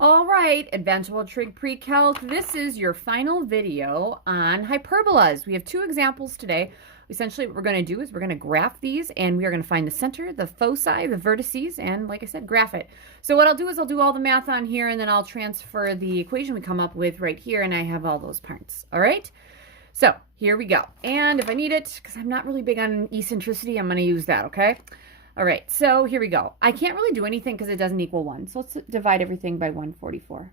All right, Advanced Trig Pre-Calc. This is your final video on hyperbolas. We have two examples today. Essentially, what we're going to do is we're going to graph these, and we are going to find the center, the foci, the vertices, and like I said, graph it. So what I'll do is I'll do all the math on here, and then I'll transfer the equation we come up with right here, and I have all those parts. All right? So here we go. And if I need it, because I'm not really big on eccentricity, I'm going to use that, okay? All right, so here we go. I can't really do anything because it doesn't equal 1. So let's divide everything by 144.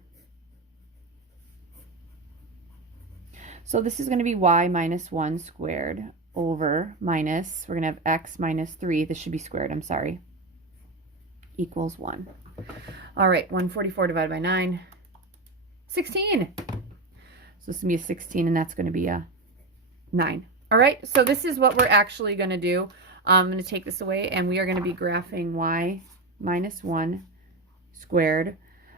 So this is going to be y minus 1 squared over minus, we're going to have x minus 3. This should be squared, I'm sorry, equals 1. All right, 144 divided by 9, 16. So this is going to be a 16, and that's going to be a 9. All right, so this is what we're actually going to do. I'm going to take this away, and we are going to be graphing y minus 1 squared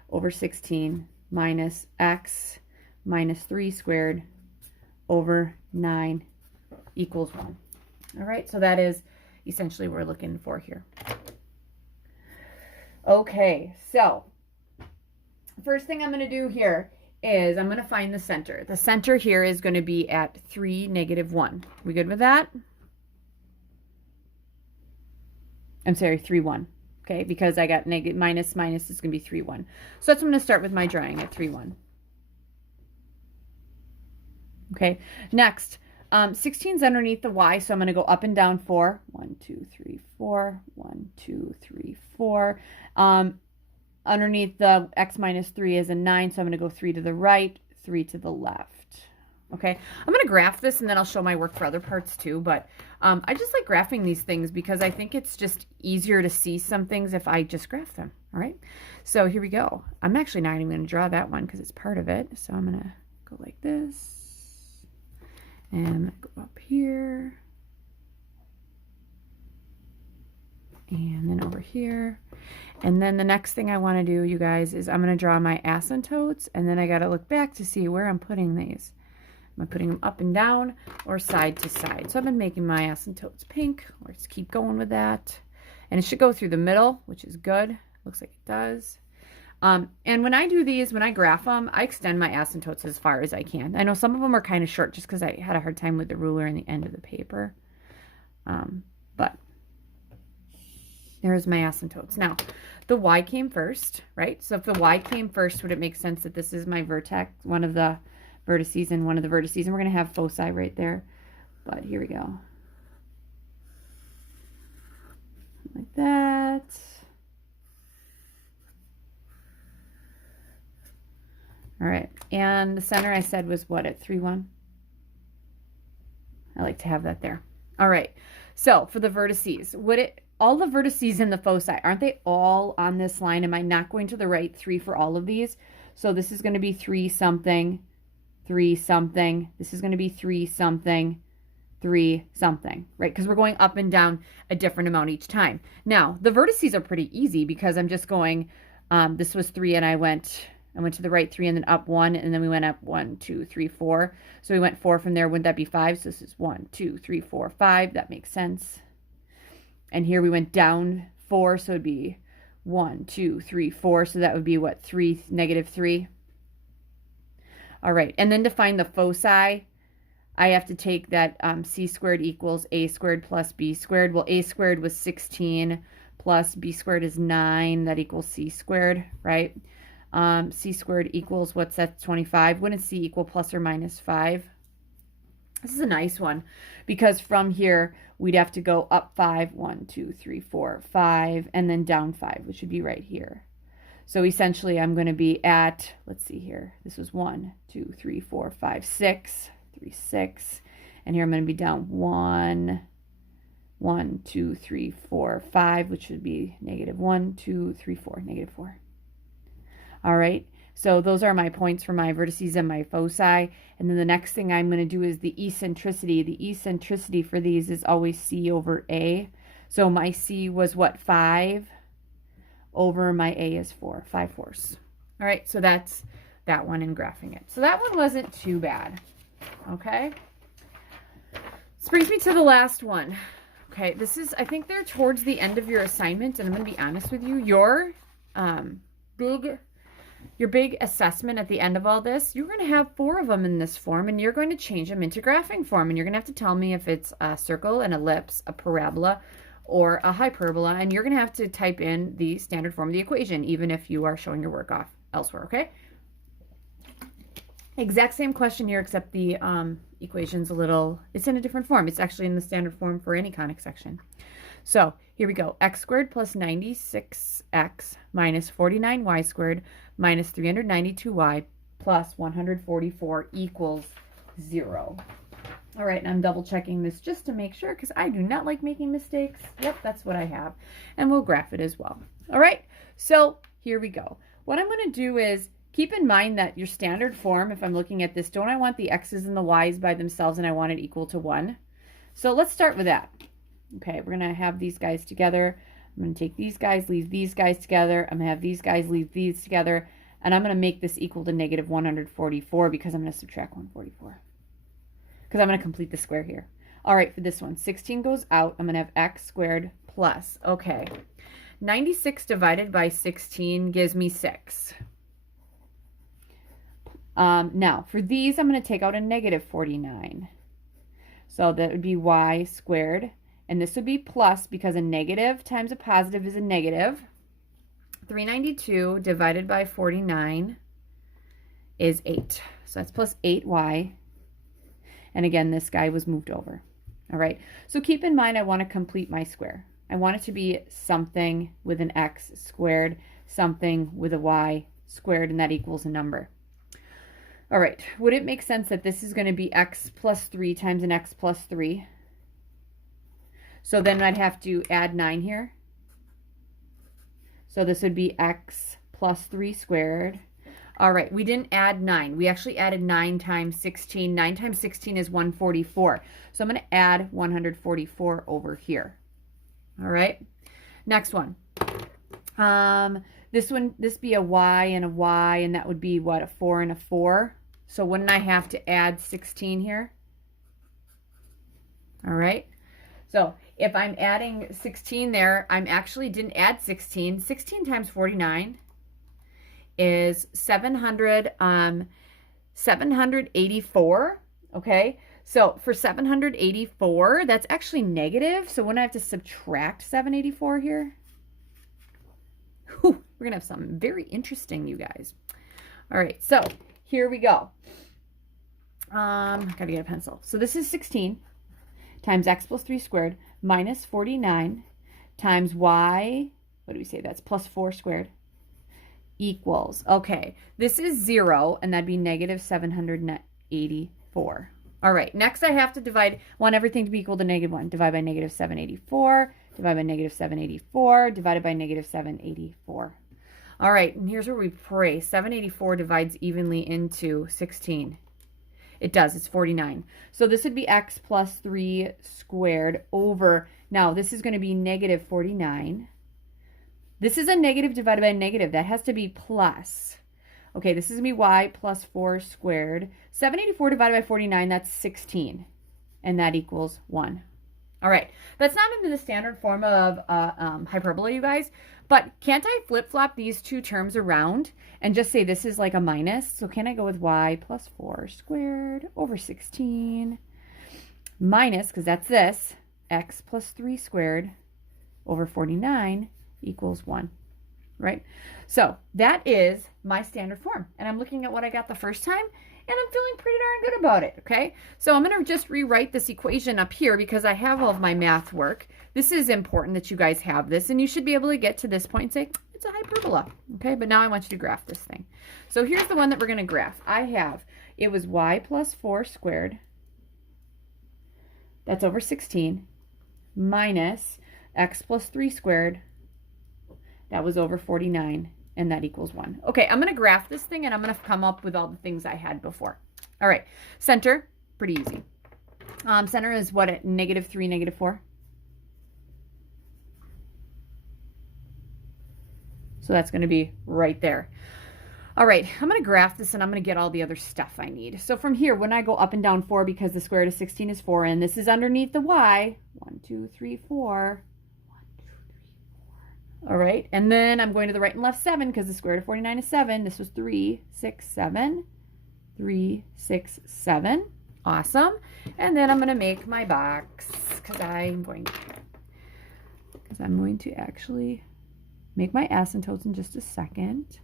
over 16 minus x minus 3 squared over 9 equals 1. All right, so that is essentially what we're looking for here. Okay, so first thing I'm going to do here is I'm going to find the center. The center here is going to be at 3, -1. We good with that? I'm sorry, 3, 1. Okay, because I got minus is going to be 3, 1. So that's what I'm going to start with my drawing at 3, 1. Okay, next, 16 is underneath the y, so I'm going to go up and down 4. 1, 2, 3, 4. 1, 2, 3, 4. Underneath the x minus 3 is a 9, so I'm going to go 3 to the right, 3 to the left. Okay, I'm going to graph this, and then I'll show my work for other parts too, but I just like graphing these things because I think it's just easier to see some things if I just graph them, all right? So here we go. I'm actually not even going to draw that one because it's part of it, so I'm going to go like this, and I'm going to go up here, and then over here. And then the next thing I want to do, you guys, is I'm going to draw my asymptotes, and then I got to look back to see where I'm putting these. Am I putting them up and down or side to side? So I've been making my asymptotes pink. Let's keep going with that. And it should go through the middle, which is good. Looks like it does. And when I do these, when I graph them, I extend my asymptotes as far as I can. I know some of them are kind of short just because I had a hard time with the ruler in the end of the paper. But there's my asymptotes. Now, the y came first, right? So if the y came first, would it make sense that this is my vertex, one of the vertices and one of the vertices, and we're going to have foci right there. But here we go. Like that. All right. And the center I said was what, at 3, 1? I like to have that there. All right. So for the vertices, all the vertices in the foci, aren't they all on this line? Am I not going to the right 3 for all of these? So this is going to be 3 something, 3 something. This is going to be 3 something, 3 something, right? Because we're going up and down a different amount each time. Now, the vertices are pretty easy because I'm just going, this was 3 and I went to the right 3 and then up 1, and then we went up 1, 2, 3, 4. So we went 4 from there. Wouldn't that be 5? So this is 1, 2, 3, 4, 5. That makes sense. And here we went down 4, so it'd be 1, 2, 3, 4. So that would be what, 3, -3? All right, and then to find the foci, I have to take that c squared equals a squared plus b squared. Well, a squared was 16 plus b squared is 9. That equals c squared, right? C squared equals, what's that, 25? Wouldn't c equal plus or minus 5? This is a nice one because from here, we'd have to go up 5, 1, 2, 3, 4, 5, and then down 5, which would be right here. So essentially, I'm going to be at, let's see here. This was 1, 2, 3, 4, 5, 6, 3, 6. And here I'm going to be down 1, 1, 2, 3, 4, 5, which would be -1, 2, 3, 4, -4. All right. So those are my points for my vertices and my foci. And then the next thing I'm going to do is the eccentricity. The eccentricity for these is always c over a. So my c was what, 5? Over my a is 4, 5/4. All right, so that's that one in graphing it. So that one wasn't too bad, okay? This brings me to the last one. Okay, this is, I think they're towards the end of your assignment, and I'm going to be honest with you, your big your big assessment at the end of all this, you're going to have 4 of them in this form, and you're going to change them into graphing form. And you're going to have to tell me if it's a circle, an ellipse, a parabola, or a hyperbola. And you're going to have to type in the standard form of the equation, even if you are showing your work off elsewhere, okay? Exact same question here, except the equation's it's in a different form. It's actually in the standard form for any conic section. So here we go. X squared plus 96x minus 49y squared minus 392y plus 144 equals 0. All right, and I'm double checking this just to make sure because I do not like making mistakes. Yep, that's what I have. And we'll graph it as well. All right, so here we go. What I'm going to do is keep in mind that your standard form, if I'm looking at this, don't I want the x's and the y's by themselves and I want it equal to 1? So let's start with that. Okay, we're going to have these guys together. I'm going to take these guys, leave these guys together. I'm going to have these guys leave these together. And I'm going to make this equal to negative 144 because I'm going to subtract 144. Because I'm going to complete the square here. All right, for this one, 16 goes out. I'm going to have x squared plus, okay. 96 divided by 16 gives me 6. Now, for these, I'm going to take out a negative 49. So that would be y squared. And this would be plus because a negative times a positive is a negative. 392 divided by 49 is 8. So that's plus 8y. And again, this guy was moved over. All right. So keep in mind, I want to complete my square. I want it to be something with an x squared, something with a y squared, and that equals a number. All right. Would it make sense that this is going to be x plus 3 times an x plus 3? So then I'd have to add 9 here. So this would be x plus 3 squared. All right, we didn't add 9. We actually added 9 times 16. 9 times 16 is 144. So I'm going to add 144 over here. All right, next one. This be a y, and that would be what, a 4 and a 4. So wouldn't I have to add 16 here? All right. So if I'm adding 16 there, I'm actually didn't add 16. 16 times 49 is 784. Okay. So for 784, that's actually negative. So wouldn't I have to subtract 784 here? Whew, we're going to have something very interesting, you guys. All right. So here we go. Got to get a pencil. So this is 16. Times x plus 3 squared minus 49 times y, what do we say? That's plus 4 squared equals, okay, this is 0, and that'd be negative 784. All right, next I have to want everything to be equal to negative 1. Divide by negative 784, divide by negative 784, divided by negative 784. All right, and here's where we pray. 784 divides evenly into 16. It does. It's 49. So this would be x plus 3 squared over, now this is going to be negative 49. This is a negative divided by a negative. That has to be plus. Okay, this is going to be y plus 4 squared. 784 divided by 49, that's 16. And that equals 1. All right. That's not in the standard form of hyperbola, you guys. But can't I flip-flop these two terms around and just say this is like a minus? So can I go with y plus 4 squared over 16 minus, because that's this, x plus 3 squared over 49 equals 1, right? So that is my standard form. And I'm looking at what I got the first time, and I'm feeling pretty darn good about it, okay? So I'm going to just rewrite this equation up here because I have all of my math work. This is important that you guys have this, and you should be able to get to this point and say, it's a hyperbola, okay? But now I want you to graph this thing. So here's the one that we're going to graph. It was y plus 4 squared, that's over 16, minus x plus 3 squared, that was over 49, and that equals 1. Okay, I'm going to graph this thing, and I'm going to come up with all the things I had before. All right, center, pretty easy. Center is what, at -3, -4? So that's going to be right there. All right, I'm going to graph this, and I'm going to get all the other stuff I need. So from here, when I go up and down 4, because the square root of 16 is 4, and this is underneath the y, 1, 2, 3, 4. All right, and then I'm going to the right and left 7 because the square root of 49 is 7. This was 3, 6, 7. 3, 6, 7. Awesome. And then I'm going to make my box because I'm going to actually make my asymptotes in just a second.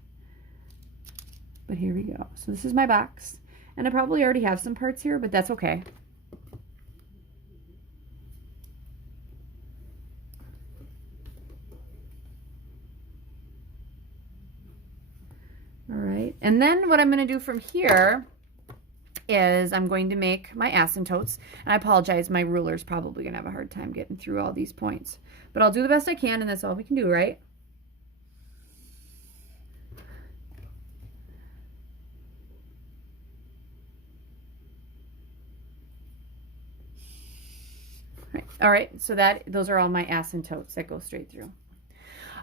But here we go. So this is my box. And I probably already have some parts here, but that's okay. All right, and then what I'm going to do from here is I'm going to make my asymptotes. And I apologize, my ruler's probably going to have a hard time getting through all these points. But I'll do the best I can, and that's all we can do, right? All right, so those are all my asymptotes that go straight through.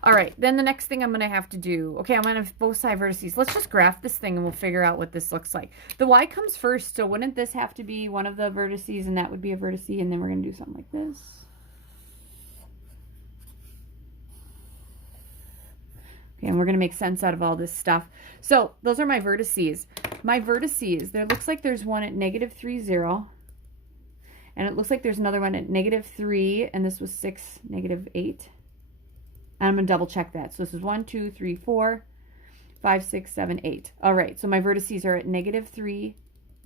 All right, then the next thing I'm going to have to do, okay, I'm going to have both side vertices. Let's just graph this thing and we'll figure out what this looks like. The y comes first, so wouldn't this have to be one of the vertices, and that would be a vertice, and then we're going to do something like this. Okay, and we're going to make sense out of all this stuff. So those are my vertices. My vertices, there looks like there's one at -3, 0. And it looks like there's another one at -3, and this was 6, -8. And I'm going to double check that. So this is 1, 2, 3, 4, 5, 6, 7, 8. All right, so my vertices are at -3,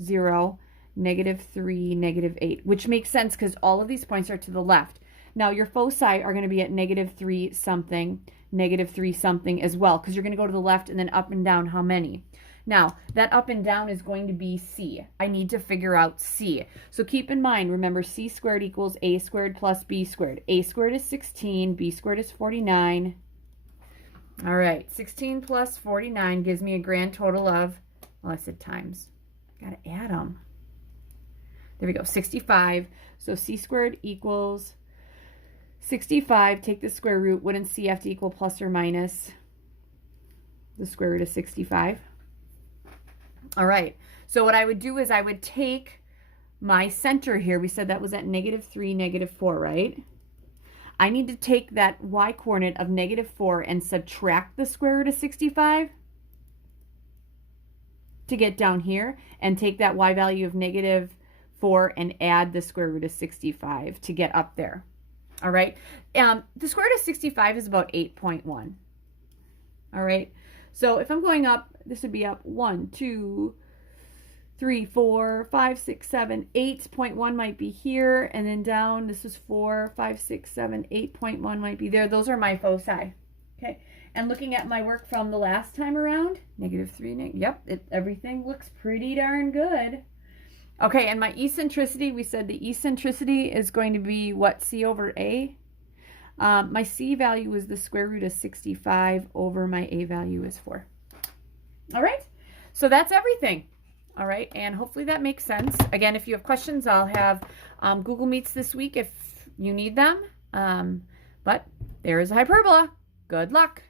0, -3, -8, which makes sense because all of these points are to the left. Now your foci are going to be at -3 something, -3 something as well, because you're going to go to the left and then up and down how many. Now, that up and down is going to be C. I need to figure out C. So keep in mind, remember, C squared equals A squared plus B squared. A squared is 16, B squared is 49. All right, 16 plus 49 gives me a grand total of, well, I said times. Got to add them. There we go, 65. So C squared equals 65. Take the square root. Wouldn't C have to equal plus or minus the square root of 65? All right, so what I would do is I would take my center here. We said that was at -3, -4, right? I need to take that y coordinate of -4 and subtract the square root of 65 to get down here, and take that y value of -4 and add the square root of 65 to get up there. All right, the square root of 65 is about 8.1. All right, so if I'm going up, this would be up 1, 2, 3, 4, 5, 6, 7, 8.1 might be here, and then down, this is 4, 5, 6, 7, 8.1 might be there. Those are my foci. Okay, and looking at my work from the last time around, -3, yep, everything looks pretty darn good. Okay, and my eccentricity, we said the eccentricity is going to be what, C over A? My C value is the square root of 65 over my A value is 4. All right, so that's everything. All right, and hopefully that makes sense. Again, if you have questions, I'll have Google Meets this week if you need them. But there is a hyperbola. Good luck.